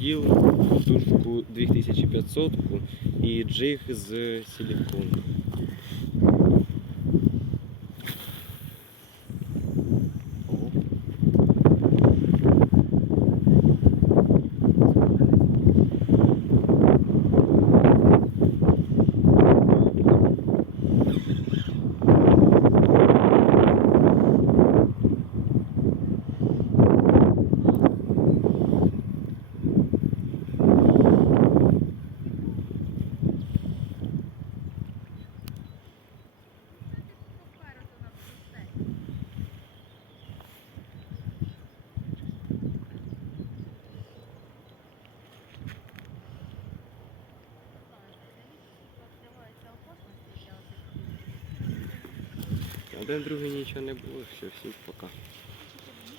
надів катушку 2500 і джиг з силікону. Один другий нічого не було, все, всім пока.